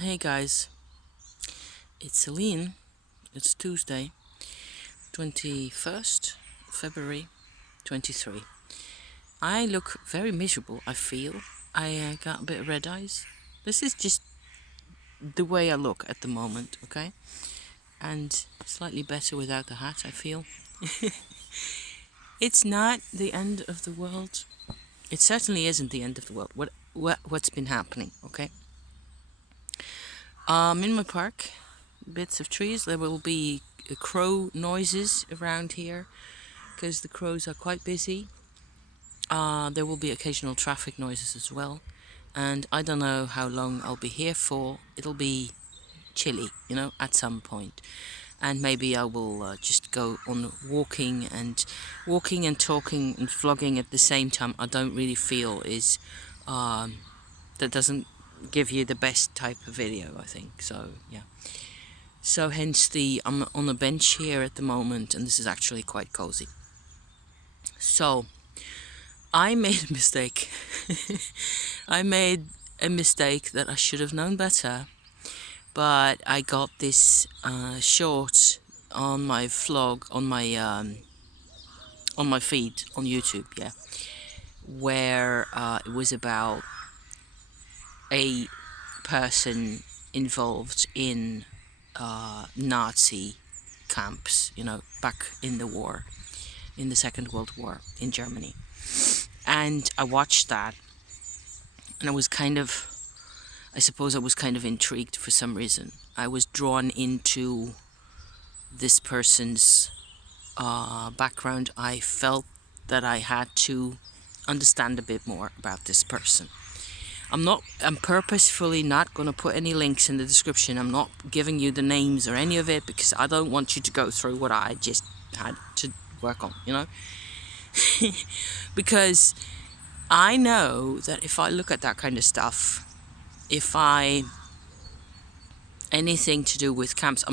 Hey guys, it's Celine. It's Tuesday, 21st February 23. I look very miserable, I feel. I got a bit of red eyes. This is just the way I look at the moment, okay? And slightly better without the hat, I feel. It's not the end of the world. It certainly isn't the end of the world. What's been happening, okay? In my park, bits of trees. There will be crow noises around here because the crows are quite busy. There will be occasional traffic noises as well. And I don't know how long I'll be here for. It'll be chilly, at some point. And maybe I will just go on walking and talking and vlogging at the same time. I don't really feel is that doesn't give you the best type of video, I think. So yeah. So hence I'm on a bench here at the moment, and this is actually quite cozy. So I made a mistake. I made a mistake that I should have known better, but I got this short on my vlog, on my feed on YouTube, yeah, where it was about a person involved in Nazi camps, back in the war, in the Second World War in Germany. And I watched that, and I suppose I was kind of intrigued for some reason. I was drawn into this person's background. I felt that I had to understand a bit more about this person. I'm purposefully not going to put any links in the description. I'm not giving you the names or any of it because I don't want you to go through what I just had to work on, because I know that if I look at that kind of stuff, anything to do with camps,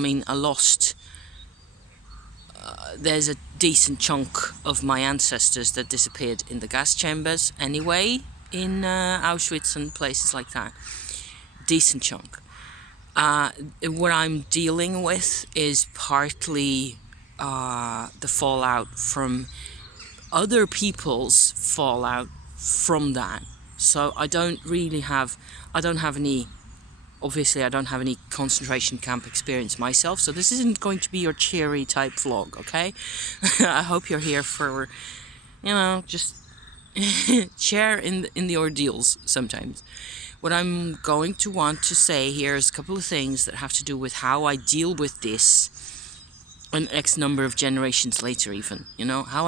there's a decent chunk of my ancestors that disappeared in the gas chambers anyway, in Auschwitz and places like that. Decent chunk. What I'm dealing with is partly the fallout from other people's fallout from that. So I don't have any, obviously I don't have any concentration camp experience myself, so this isn't going to be your cheery type vlog, okay? I hope you're here for, just share in the ordeals sometimes. What I'm going to want to say here is a couple of things that have to do with how I deal with this an X number of generations later even, how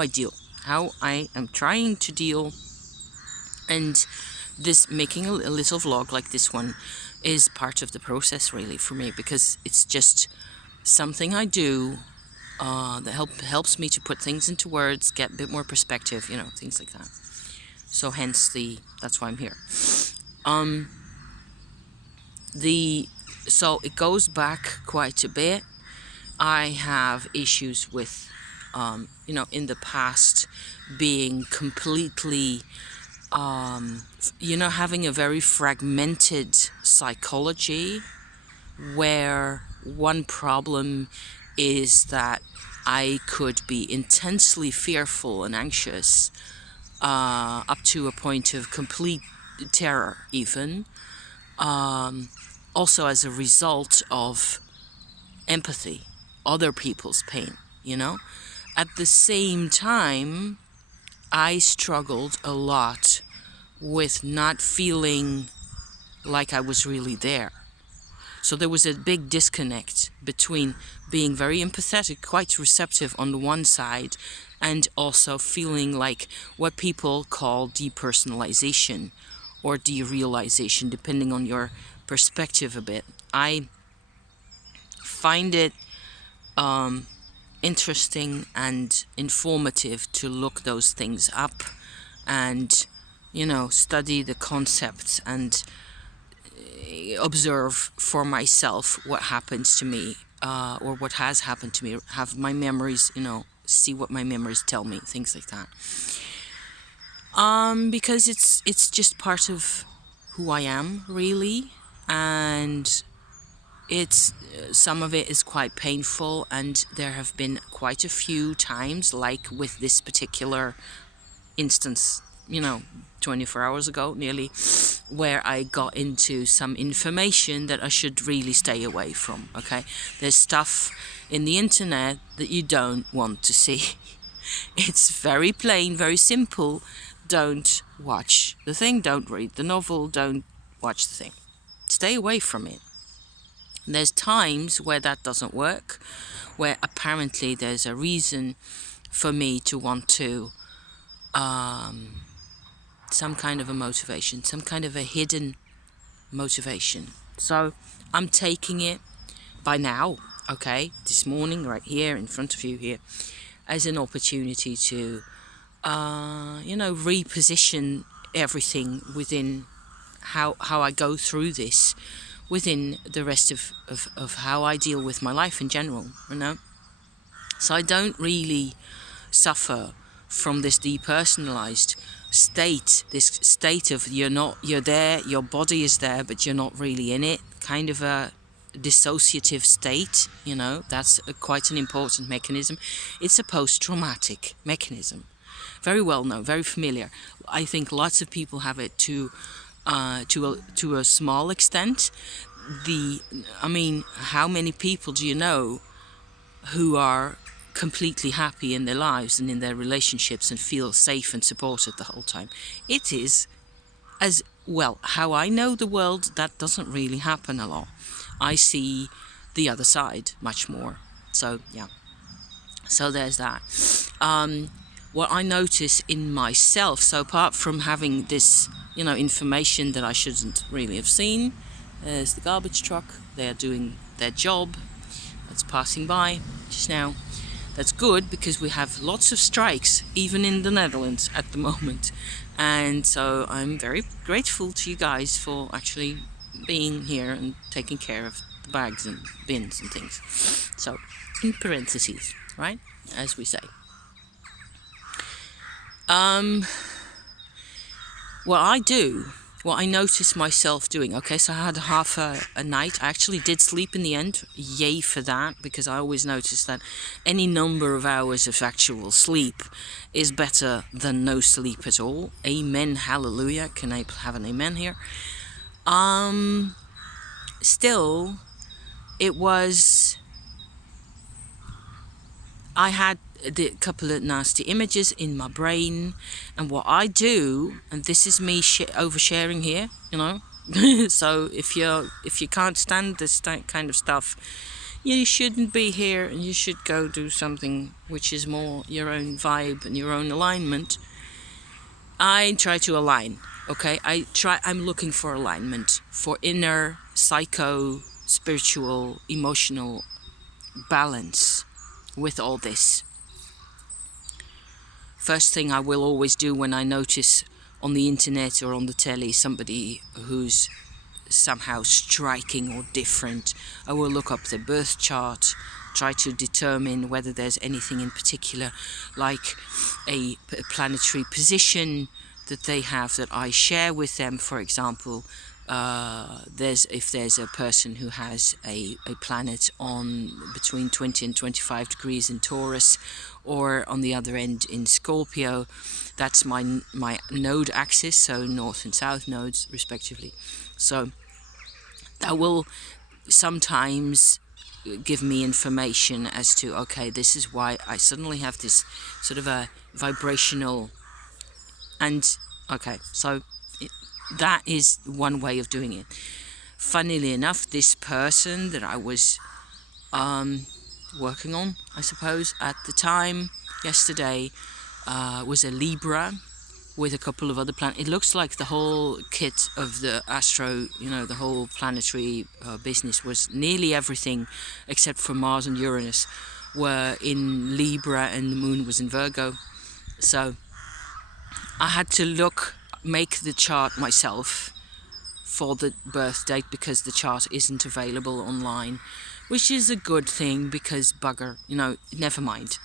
I am trying to deal. And this making a little vlog like this one is part of the process really for me, because it's just something I do that helps me to put things into words, get a bit more perspective, things like that. So hence that's why I'm here. So it goes back quite a bit. I have issues with in the past being completely having a very fragmented psychology, where one problem is that I could be intensely fearful and anxious up to a point of complete terror even, also as a result of empathy, other people's pain, At the same time, I struggled a lot with not feeling like I was really there. So there was a big disconnect between being very empathetic, quite receptive on the one side, and also feeling like what people call depersonalization or derealization, depending on your perspective a bit. I find it interesting and informative to look those things up and study the concepts and observe for myself what happens to me, or what has happened to me, have my memories, see what my memories tell me, things like that. Because it's just part of who I am, really. and it's some of it is quite painful, and there have been quite a few times, like with this particular instance, 24 hours ago nearly, where I got into some information that I should really stay away from. Okay, there's stuff in the internet that you don't want to see. It's very plain, very simple. Don't watch the thing, don't read the novel, don't watch the thing, stay away from it. There's times where that doesn't work, where apparently there's a reason for me to want to some kind of a motivation, some kind of a hidden motivation. So I'm taking it by now, okay, this morning, right here in front of you here, as an opportunity to, reposition everything within how I go through this, within the rest of how I deal with my life in general, So I don't really suffer from this depersonalized state, this state of you're there, your body is there, but you're not really in it, kind of a dissociative state, that's quite an important mechanism. It's a post-traumatic mechanism, very well known, very familiar. I think lots of people have it to a small extent. How many people do you know who are completely happy in their lives and in their relationships and feel safe and supported the whole time? It is, as well, how I know the world, that doesn't really happen a lot. I see the other side much more. So yeah, so there's that. What I notice in myself, so apart from having this information that I shouldn't really have seen, there's the garbage truck, they're doing their job, that's passing by just now. That's good, because we have lots of strikes, even in the Netherlands at the moment. And so I'm very grateful to you guys for actually being here and taking care of the bags and bins and things. So, in parentheses, right? As we say. What I notice myself doing, okay, so I had half a night. I actually did sleep in the end. Yay for that, because I always notice that any number of hours of actual sleep is better than no sleep at all. Amen, hallelujah. Can I have an amen here? Still, I had a couple of nasty images in my brain, and what I do, and this is me oversharing here, so if you can't stand this kind of stuff, you shouldn't be here, and you should go do something which is more your own vibe and your own alignment. I try to align, okay? I'm looking for alignment, for inner psycho, spiritual, emotional balance with all this. First thing I will always do when I notice on the internet or on the telly somebody who's somehow striking or different, I will look up their birth chart, try to determine whether there's anything in particular, like a planetary position that they have that I share with them. For example, if there's a person who has a planet on between 20 and 25 degrees in Taurus, or on the other end in Scorpio, that's my node axis, so north and south nodes respectively. So that will sometimes give me information as to, okay, this is why I suddenly have this sort of a vibrational, and okay, so that is one way of doing it. Funnily enough, this person that I was working on, I suppose, at the time yesterday, was a Libra with a couple of other planets. It looks like the whole kit of the astro, the whole planetary business was nearly everything except for Mars and Uranus were in Libra, and the moon was in Virgo. So I had to make the chart myself for the birth date, because the chart isn't available online, which is a good thing, because bugger, never mind.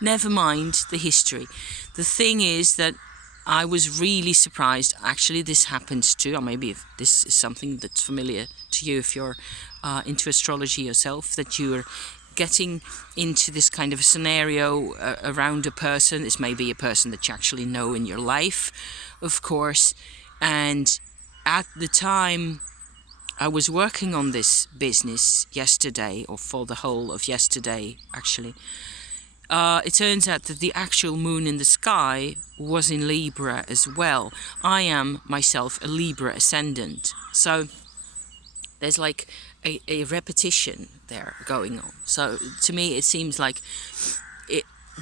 Never mind the history. The thing is that I was really surprised. Actually, this happens too, or maybe if this is something that's familiar to you if you're into astrology yourself, that you're getting into this kind of a scenario around a person. This may be a person that you actually know in your life, of course. And at the time I was working on this business yesterday, or for the whole of yesterday, actually, it turns out that the actual moon in the sky was in Libra as well. I am myself a Libra Ascendant. So there's like a repetition there going on. So to me, it seems like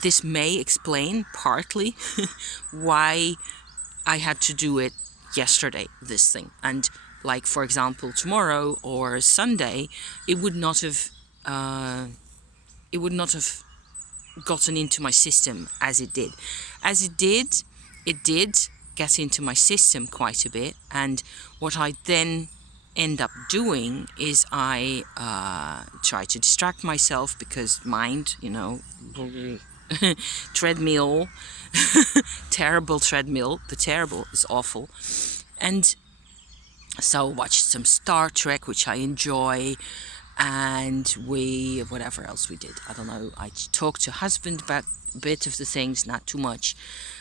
this may explain partly why I had to do it yesterday, this thing. And like, for example, tomorrow or Sunday, it would not have gotten into my system as it did. It did get into my system quite a bit. And what I then end up doing is I try to distract myself, because mind, treadmill, terrible treadmill. The terrible is awful. And so watched some Star Trek, which I enjoy, and whatever else we did, I don't know. I talked to husband about a bit of the things, not too much.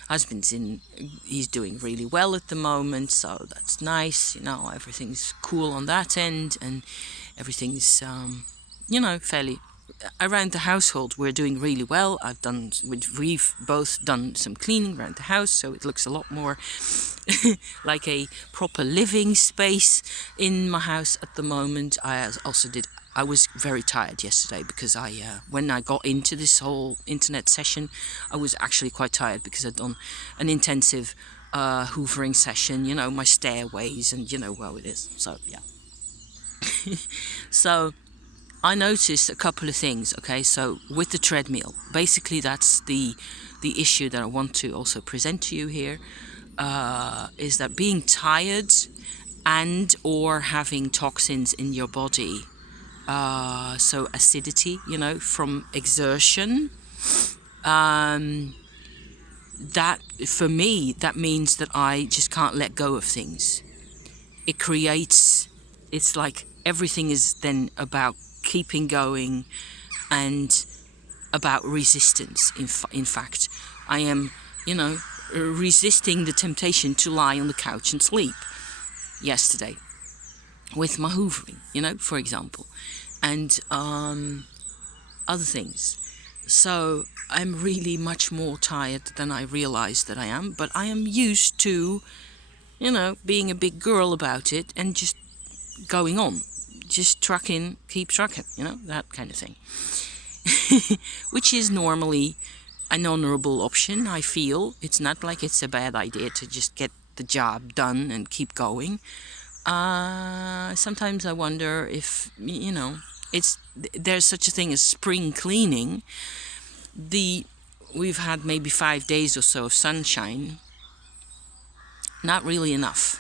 He's doing really well at the moment, so that's nice. Everything's cool on that end, and everything's fairly around the household. We're doing really well. We've both done some cleaning around the house, so it looks a lot more like a proper living space in my house at the moment. I was very tired yesterday, because when I got into this whole internet session, I was actually quite tired, because I'd done an intensive hoovering session, my stairways, and well, it is. So yeah. So I noticed a couple of things. Okay, so with the treadmill, basically that's the issue that I want to also present to you here, is that being tired and or having toxins in your body, so acidity, from exertion, that for me, that means that I just can't let go of things. It's like everything is then about keeping going and about resistance. In fact, I am, resisting the temptation to lie on the couch and sleep yesterday with my hoovering, for example, and other things. So I'm really much more tired than I realized that I am, but I am used to, being a big girl about it and just going on, just keep trucking, that kind of thing. Which is normally an honorable option, I feel. It's not like it's a bad idea to just get the job done and keep going. Sometimes I wonder if, there's such a thing as spring cleaning. We've had maybe 5 days or so of sunshine. Not really enough,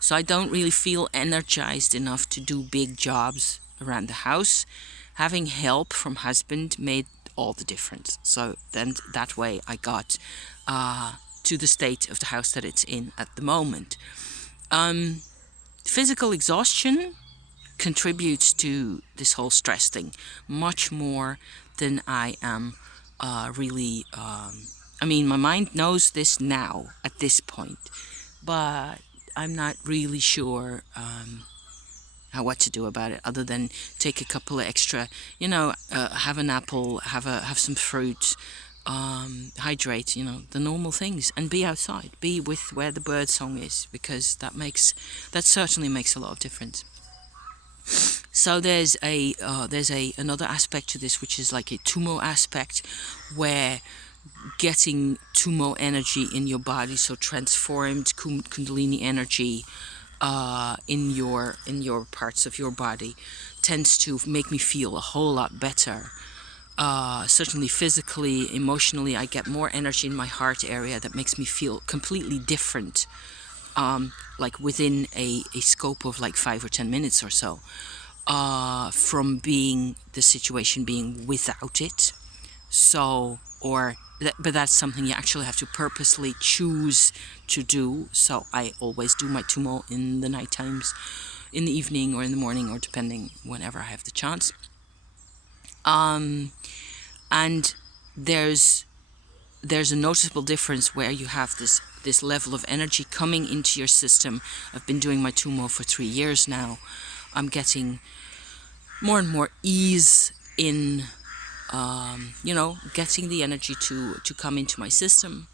So I don't really feel energized enough to do big jobs around the house. Having help from husband made all the difference. So then that way I got to the state of the house that it's in at the moment. Physical exhaustion contributes to this whole stress thing much more than I am really. My mind knows this now at this point, but I'm not really sure what to do about it, other than take a couple of extra, have an apple, have some fruit, hydrate, the normal things, and be outside, be with where the bird song is, because that certainly makes a lot of difference. So there's another aspect to this, which is like a tumo aspect, where getting tumo energy in your body, so transformed kundalini energy in your parts of your body, tends to make me feel a whole lot better. Certainly physically, emotionally, I get more energy in my heart area that makes me feel completely different, like within a scope of like 5 or 10 minutes or so, from the situation being without it. But that's something you actually have to purposely choose to do. So I always do my tumo in the night times, in the evening or in the morning, or depending whenever I have the chance. And there's a noticeable difference where you have this level of energy coming into your system. I've been doing my tumo for 3 years now. I'm getting more and more ease in getting the energy to come into my system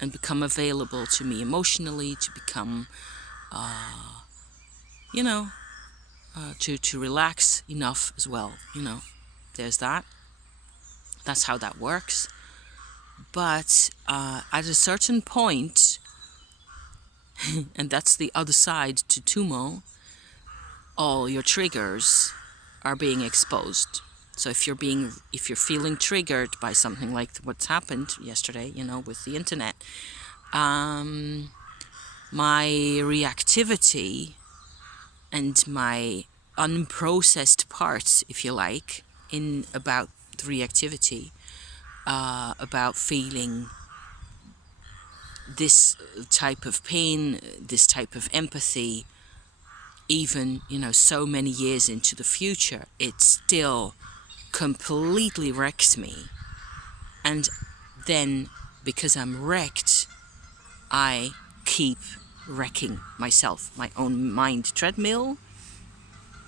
and become available to me emotionally, to become, to relax enough as well. There's that. That's how that works. But at a certain point, and that's the other side to Tumo, all your triggers are being exposed. So if you're feeling triggered by something like what's happened yesterday, with the internet, my reactivity and my unprocessed parts, if you like, in about the reactivity, about feeling this type of pain, this type of empathy, even, so many years into the future, it still completely wrecks me. And then, because I'm wrecked, I keep wrecking myself. My own mind treadmill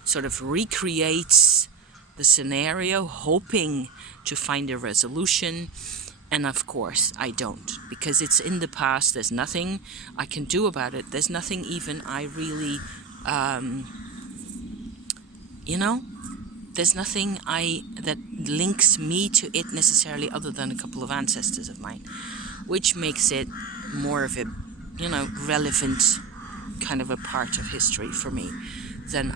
sort of recreates the scenario, hoping to find a resolution. And of course, I don't, because it's in the past. There's nothing I can do about it. There's nothing even I really, there's nothing that links me to it necessarily, other than a couple of ancestors of mine, which makes it more of a, relevant kind of a part of history for me than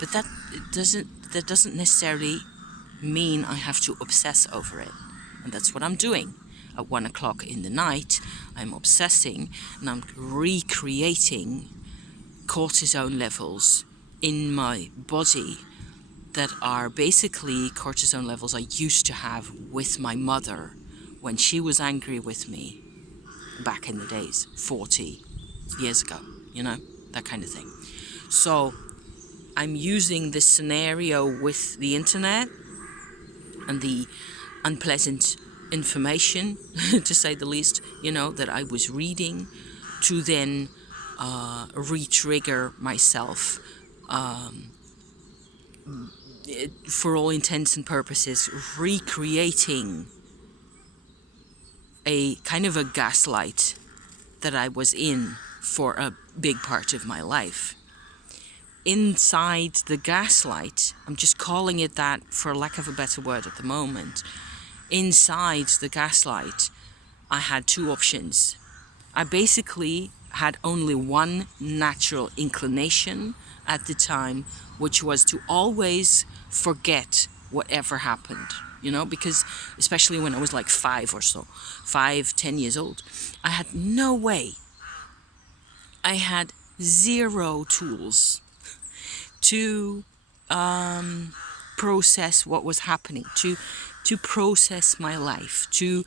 but that doesn't necessarily mean I have to obsess over it. And that's what I'm doing. At 1 o'clock in the night, I'm obsessing and I'm recreating cortisone levels in my body that are basically cortisone levels I used to have with my mother when she was angry with me back in the days, 40 years ago, that kind of thing. So I'm using this scenario with the internet and the unpleasant information, to say the least, that I was reading, to then re-trigger myself, for all intents and purposes, recreating a kind of a gaslight that I was in for a big part of my life. Inside the gaslight, I'm just calling it that for lack of a better word at the moment, inside the gaslight, I had two options. I basically had only one natural inclination at the time, which was to always forget whatever happened, because especially when I was like 5 or so, 10 years old, I had no way. I had zero tools to process what was happening, to process my life, to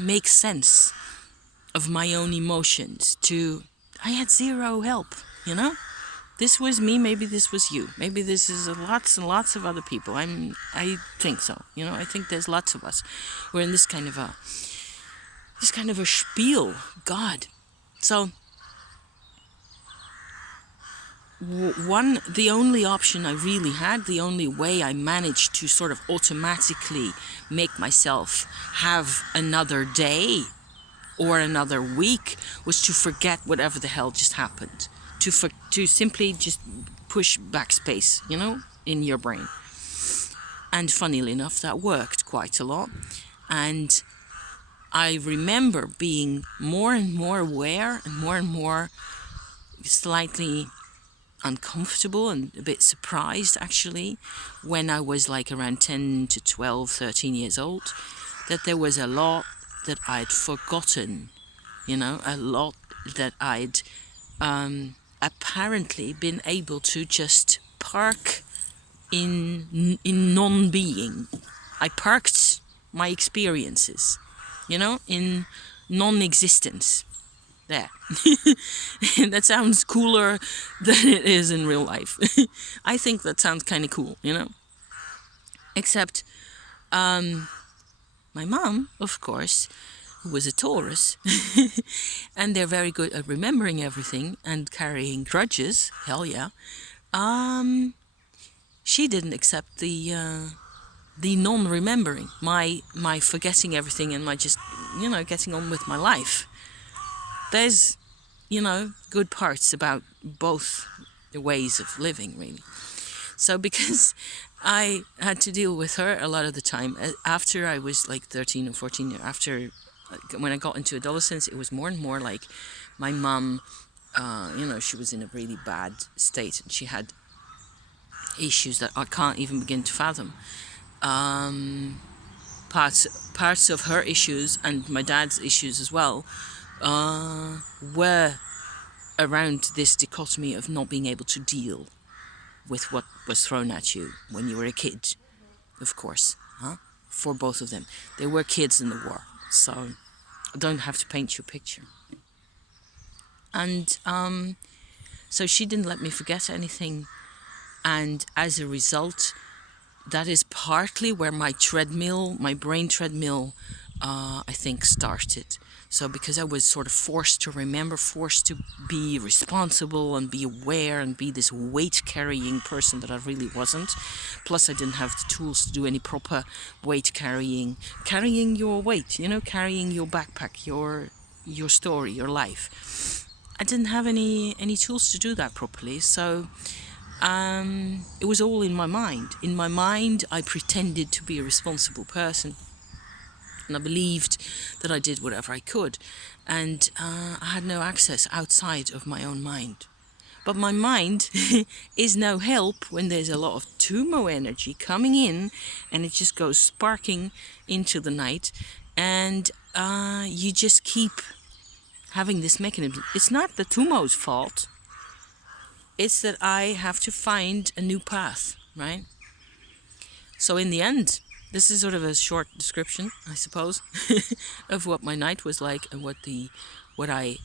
make sense of my own emotions. I had zero help, This was me, maybe this was you, maybe this is lots and lots of other people. I think so, I think there's lots of us. We're in this kind of a spiel. God. So the only option I really had, the only way I managed to sort of automatically make myself have another day or another week, was to forget whatever the hell just happened. To simply just push backspace, in your brain. And funnily enough, that worked quite a lot. And I remember being more and more aware and more slightly uncomfortable and a bit surprised, actually, when I was like around 10 to 12, 13 years old, that there was a lot that I'd forgotten, a lot that I'd apparently been able to just park in non-being. I parked my experiences, in non-existence. There. That sounds cooler than it is in real life. I think that sounds kind of cool, Except, my mom, of course, who was a Taurus, and they're very good at remembering everything and carrying grudges. Hell yeah. She didn't accept the non-remembering, my forgetting everything, and my just getting on with my life. There's good parts about both the ways of living, really. So because I had to deal with her a lot of the time after I was like 13 or 14, after when I got into adolescence, it was more and more like my mum, she was in a really bad state, and she had issues that I can't even begin to fathom. Parts of her issues and my dad's issues as well were around this dichotomy of not being able to deal with what was thrown at you when you were a kid, of course. For both of them, they were kids in the war, so I don't have to paint you a picture. And so she didn't let me forget anything, and as a result, that is partly where my brain treadmill, I think, started. So because I was sort of forced to remember, forced to be responsible and be aware and be this weight-carrying person that I really wasn't. Plus I didn't have the tools to do any proper weight carrying your weight, carrying your backpack, your story, your life. I didn't have any tools to do that properly, so it was all in my mind. In my mind, I pretended to be a responsible person, and I believed that I did whatever I could, and I had no access outside of my own mind. But my mind is no help when there's a lot of Tumo energy coming in, and it just goes sparking into the night, and you just keep having this mechanism. It's not the Tumo's fault. It's that I have to find a new path, right? So in the end, this is sort of a short description, I suppose, of what my night was like, and what I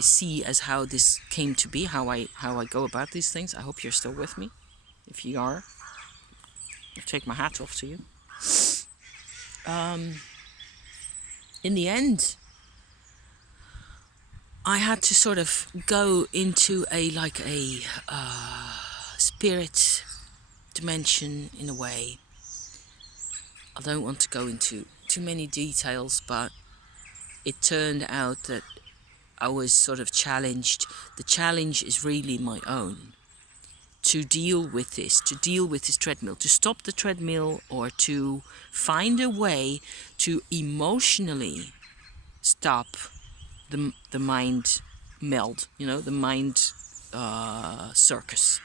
see as how this came to be, how I go about these things. I hope you're still with me. If you are, I'll take my hat off to you. In the end, I had to sort of go into a spirit dimension in a way. I don't want to go into too many details, but it turned out that I was sort of challenged. The challenge is really my own. To deal with this treadmill, to stop the treadmill, or to find a way to emotionally stop the mind meld, the mind circus.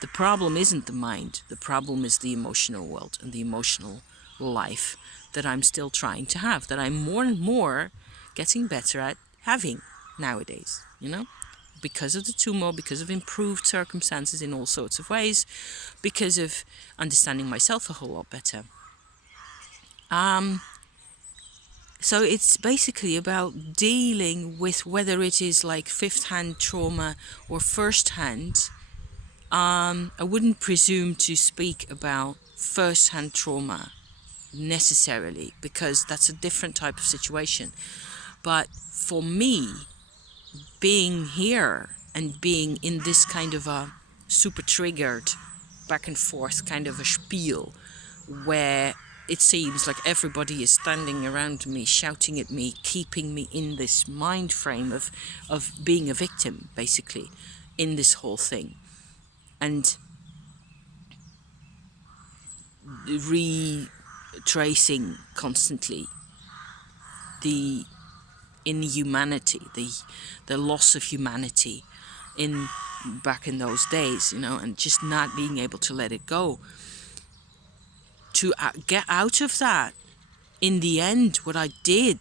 The problem isn't the mind, the problem is the emotional world and the emotional life that I'm still trying to have, that I'm more and more getting better at having nowadays, because of the Tumo, because of improved circumstances in all sorts of ways, because of understanding myself a whole lot better. So it's basically about dealing with whether it is like fifth-hand trauma or first-hand. I wouldn't presume to speak about first-hand trauma necessarily, because that's a different type of situation. But for me, being here and being in this kind of a super triggered back and forth kind of a spiel, where it seems like everybody is standing around me, shouting at me, keeping me in this mind frame of being a victim, basically, in this whole thing. And retracing constantly the inhumanity, the loss of humanity back in those days, and just not being able to let it go. To get out of that, in the end, what I did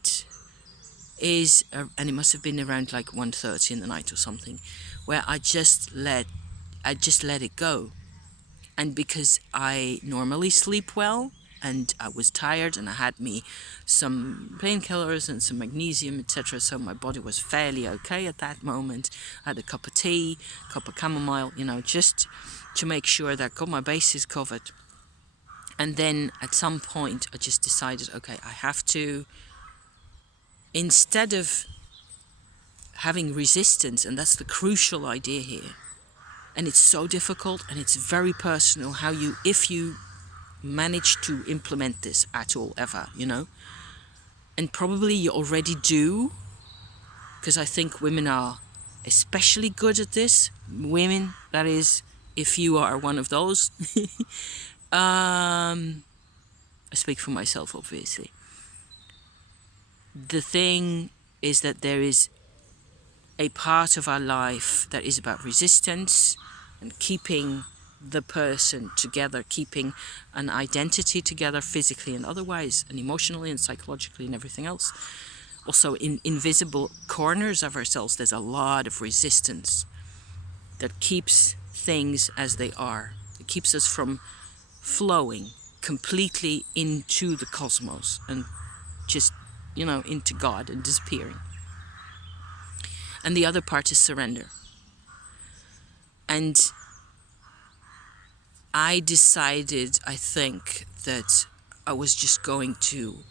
is, and it must have been around like 1:30 in the night or something, where I just let it go. And because I normally sleep well, and I was tired, and I had me some painkillers and some magnesium, etc. So my body was fairly okay at that moment. I had a cup of tea, a cup of chamomile, just to make sure that I got my bases covered. And then at some point, I just decided, okay, I have to, instead of having resistance, and that's the crucial idea here, and it's so difficult and it's very personal if you manage to implement this at all ever, and probably you already do, because I think women are especially good at this. Women, that is, if you are one of those. I speak for myself, obviously. The thing is that there is a part of our life that is about resistance and keeping the person together, keeping an identity together physically and otherwise, and emotionally and psychologically and everything else. Also, in invisible corners of ourselves, there's a lot of resistance that keeps things as they are. It keeps us from flowing completely into the cosmos and just, into God and disappearing. And the other part is surrender. And I decided, I think, that I was just going to,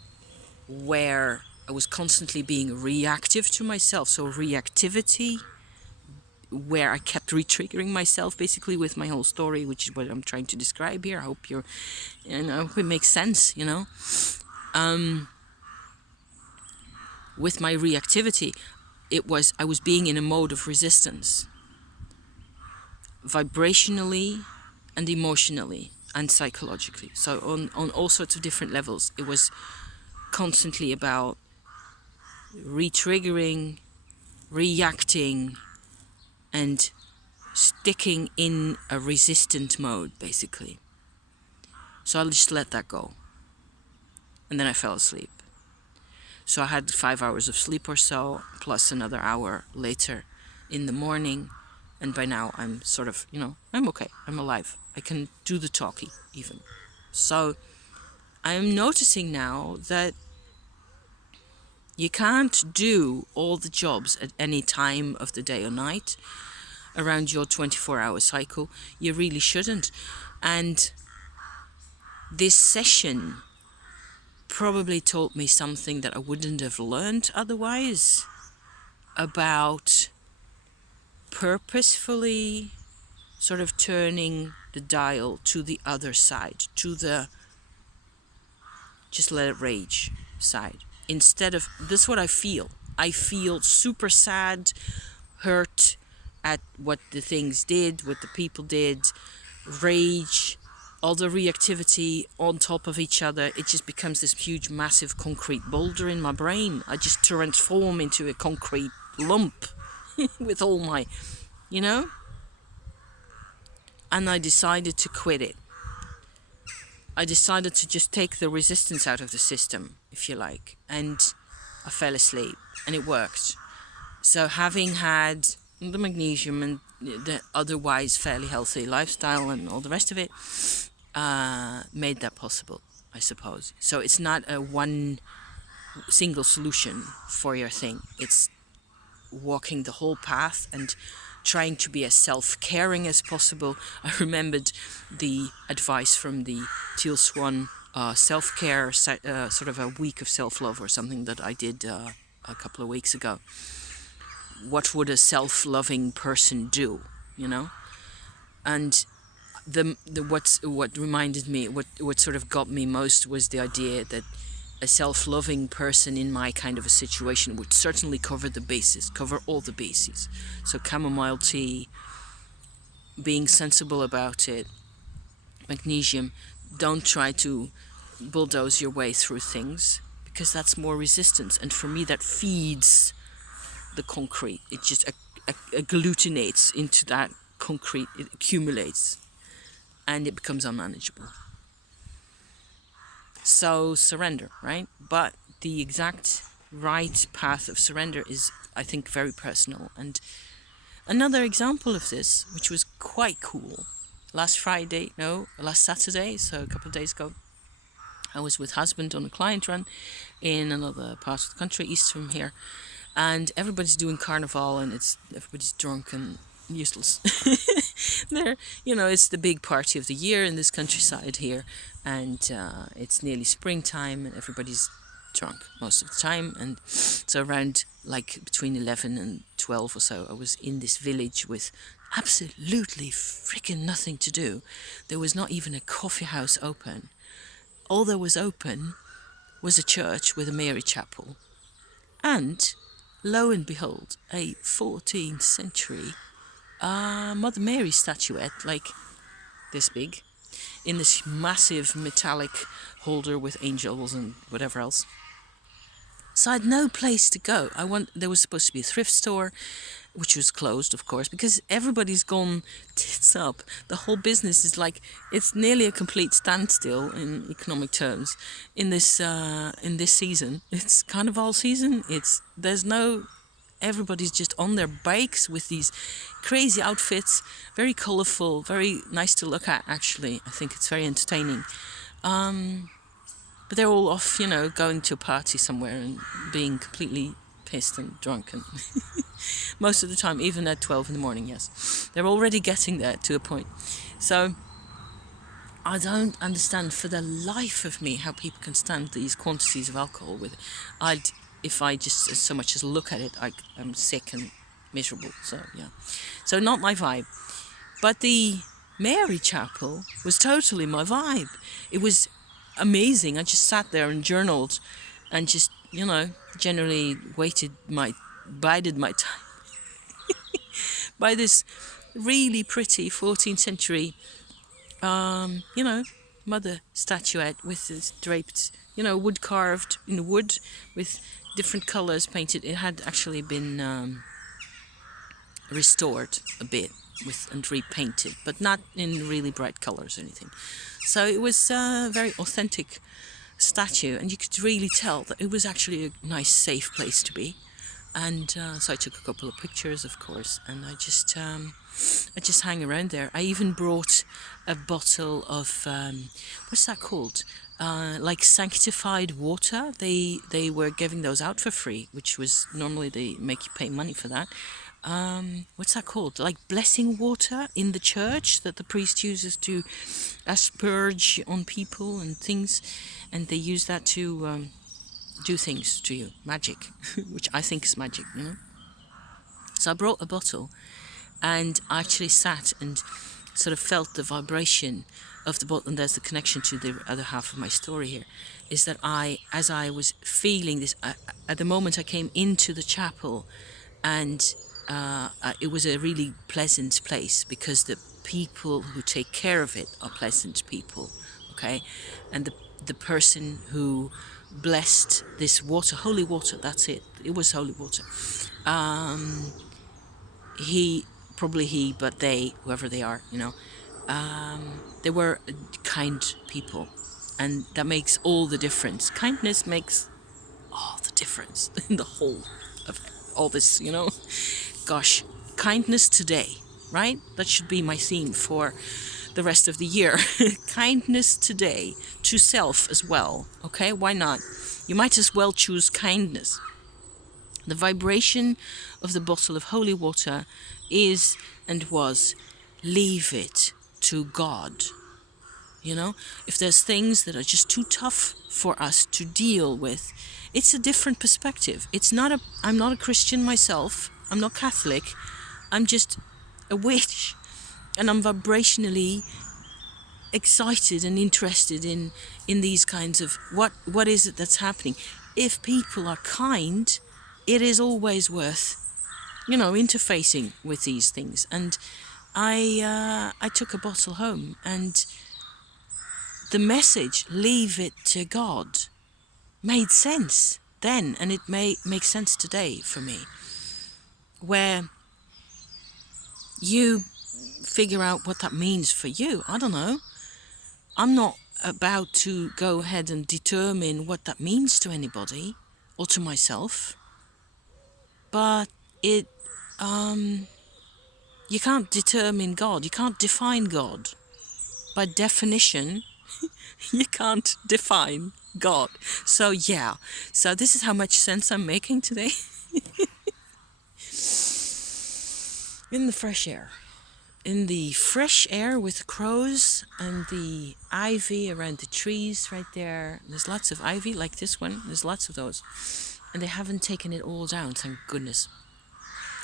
where I was constantly being reactive to myself. So reactivity, where I kept re-triggering myself basically with my whole story, which is what I'm trying to describe here. I hope I hope it makes sense, With my reactivity, I was being in a mode of resistance, vibrationally and emotionally and psychologically. So on all sorts of different levels, it was constantly about re-triggering, reacting, and sticking in a resistant mode, basically. So I just let that go. And then I fell asleep. So I had 5 hours of sleep or so, plus another hour later in the morning. And by now I'm sort of, I'm okay. I'm alive. I can do the talkie even. So I am noticing now that you can't do all the jobs at any time of the day or night around your 24-hour cycle. You really shouldn't. And this session probably taught me something that I wouldn't have learned otherwise, about purposefully sort of turning the dial to the other side, to the just let it rage side. Instead of, this is what I feel. I feel super sad, hurt at what the things did, what the people did, rage, all the reactivity on top of each other. It just becomes this huge, massive concrete boulder in my brain. I just transform into a concrete lump with all my, And I decided to quit it. I decided to just take the resistance out of the system, if you like. And I fell asleep, and it worked. So having had the magnesium and the otherwise fairly healthy lifestyle and all the rest of it, made that possible, I suppose. So it's not a one single solution for your thing. It's walking the whole path and trying to be as self-caring as possible. I remembered the advice from the Teal Swan self-care, sort of a week of self-love or something that I did a couple of weeks ago. What would a self-loving person do, And what reminded me, what sort of got me most was the idea that a self-loving person in my kind of a situation would certainly cover all the bases. So chamomile tea, being sensible about it, magnesium, don't try to bulldoze your way through things, because that's more resistance. And for me, that feeds the concrete. It just agglutinates into that concrete. It accumulates, and it becomes unmanageable. So surrender, right? But the exact right path of surrender is, I think, very personal. And another example of this, which was quite cool, last Saturday, so a couple of days ago, I was with husband on a client run in another part of the country, east from here, and everybody's doing carnival, and everybody's drunk and useless. There, it's the big party of the year in this countryside here, and it's nearly springtime, and everybody's drunk most of the time. And so around like between 11 and 12 or so, I was in this village with absolutely freaking nothing to do. There was not even a coffee house open. All there was open was a church with a Mary chapel, and lo and behold, a 14th century Mother Mary statuette, like this big, in this massive metallic holder with angels and whatever else. So I had no place to go. There was supposed to be a thrift store, which was closed, of course, because everybody's gone tits up. The whole business is like, it's nearly a complete standstill in economic terms in this season. It's carnival season. Everybody's just on their bikes with these crazy outfits, very colourful, very nice to look at, actually. I think it's very entertaining. But they're all off, going to a party somewhere and being completely pissed and drunk. And most of the time, even at 12 in the morning, yes. They're already getting there to a point. So I don't understand for the life of me how people can stand these quantities of alcohol with it. If I just so much as look at it, I'm sick and miserable. So, yeah. So not my vibe. But the Mary Chapel was totally my vibe. It was amazing. I just sat there and journaled and just, generally bided my time by this really pretty 14th century, mother statuette with this draped, wood carved in wood with different colours painted. It had actually been restored a bit and repainted, but not in really bright colours or anything. So it was a very authentic statue, and you could really tell that it was actually a nice, safe place to be. And so I took a couple of pictures, of course, and I just hang around there. I even brought a bottle of what's that called? Like sanctified water. They were giving those out for free, which was normally they make you pay money for that. What's that called? Like blessing water in the church that the priest uses to asperge on people and things, and they use that to do things to you, magic, which I think is magic, So I brought a bottle, and I actually sat and sort of felt the vibration of the bottle. And there's the connection to the other half of my story here, is that as I was feeling this, at the moment I came into the chapel, and it was a really pleasant place because the people who take care of it are pleasant people, okay? And the person who blessed this water, holy water, that's it. It was holy water. But they, whoever they are, they were kind people. And that makes all the difference. Kindness makes all the difference in the whole of all this, Gosh, kindness today, right? That should be my theme for the rest of the year. Kindness today, to self as well, okay? Why not? You might as well choose kindness. The vibration of the bottle of holy water is and was, leave it to God. If there's things that are just too tough for us to deal with, it's a different perspective. I'm not a Christian myself. I'm not Catholic. I'm just a witch. And I'm vibrationally excited and interested in these kinds of what is it that's happening. If people are kind, it is always worth, interfacing with these things. And I took a bottle home, and the message, leave it to God, made sense then, and it may make sense today for me, where you figure out what that means for you. I don't know. I'm not about to go ahead and determine what that means to anybody or to myself, but you can't determine God. You can't define God. by definition, you can't define God. So yeah, so this is how much sense I'm making today. In the fresh air. In the fresh air with the crows and the ivy around the trees right there. There's lots of ivy, like this one. There's lots of those. And they haven't taken it all down, thank goodness.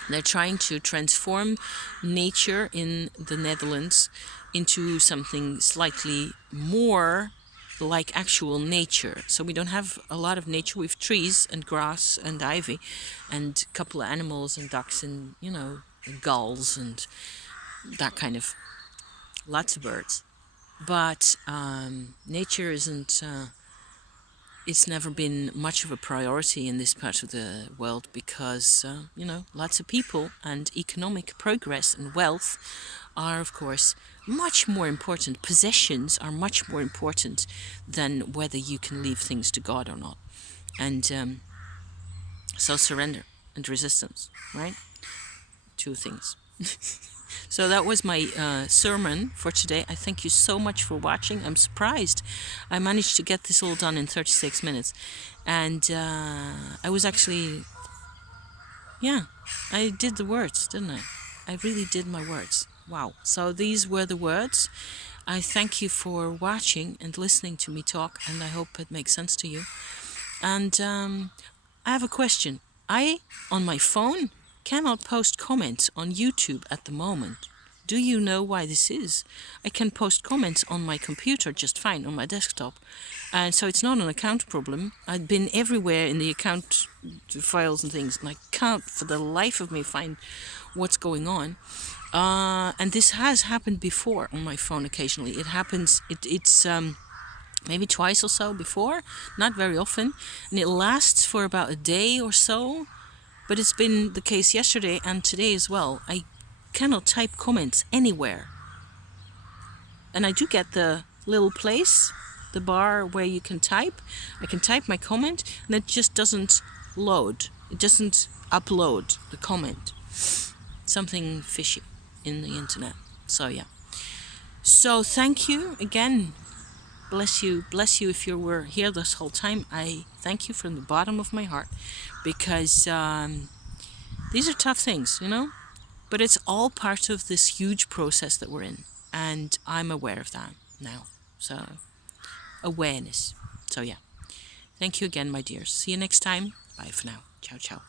They're trying to transform nature in the Netherlands into something slightly more like actual nature. So we don't have a lot of nature. We have trees and grass and ivy and a couple of animals and ducks and, gulls and that kind of, lots of birds. But nature isn't, it's never been much of a priority in this part of the world because, lots of people and economic progress and wealth are, of course, much more important. Possessions are much more important than whether you can leave things to God or not. And so surrender and resistance, right? Two things. So that was my sermon for today. I thank you so much for watching. I'm surprised I managed to get this all done in 36 minutes. And I was actually, I did the words, didn't I? I really did my words. Wow. So these were the words. I thank you for watching and listening to me talk, and I hope it makes sense to you. And I have a question. I, on my phone, cannot post comments on YouTube at the moment. Do you know why this is? I can post comments on my computer just fine, on my desktop. And so it's not an account problem. I've been everywhere in the account files and things, and I can't for the life of me find what's going on. And this has happened before on my phone occasionally. It happens, it's maybe twice or so before, not very often. And it lasts for about a day or so. But it's been the case yesterday and today as well. I cannot type comments anywhere. And I do get the little place, the bar where you can type. I can type my comment and it just doesn't load. It doesn't upload the comment. Something fishy in the internet. So yeah. So thank you again. Bless you if you were here this whole time. I thank you from the bottom of my heart because these are tough things, but it's all part of this huge process that we're in, and I'm aware of that now. So awareness. So yeah, thank you again, my dears. See you next time. Bye for now. Ciao ciao.